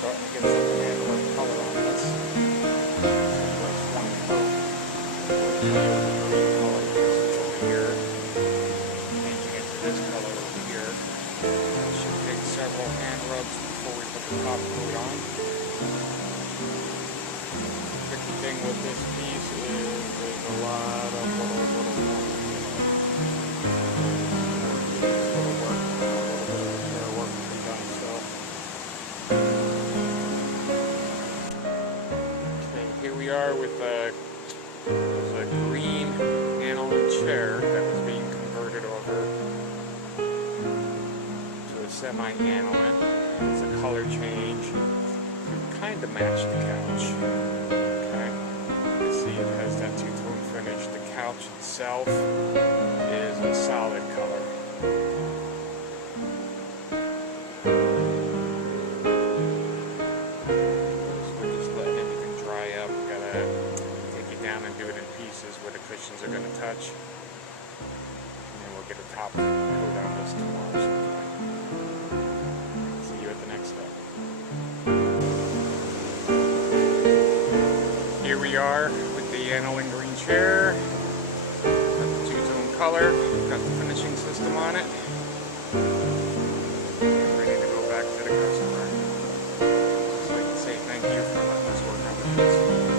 Starting to get some handle and color on this. Like one coat. Green color over here. Changing it to this color over here. It should take several hand rubs before we put the top coat on. Tricky thing with this piece is there's a lot of little work to be done still. Okay, here we are with a green aniline chair that was being converted over to a semi-aniline. It's a color change to kind of match the couch. Okay, you see it has that two-tone finish. The couch itself is a solid color. And do it in pieces where the cushions are going to touch, and then we'll get a top coat on this tomorrow sometime. See you at the next step. Here we are with the aniline green chair. Got the two-tone color, got the finishing system on it. Ready to go back to the customer. Just like to say thank you for letting us work on the piece.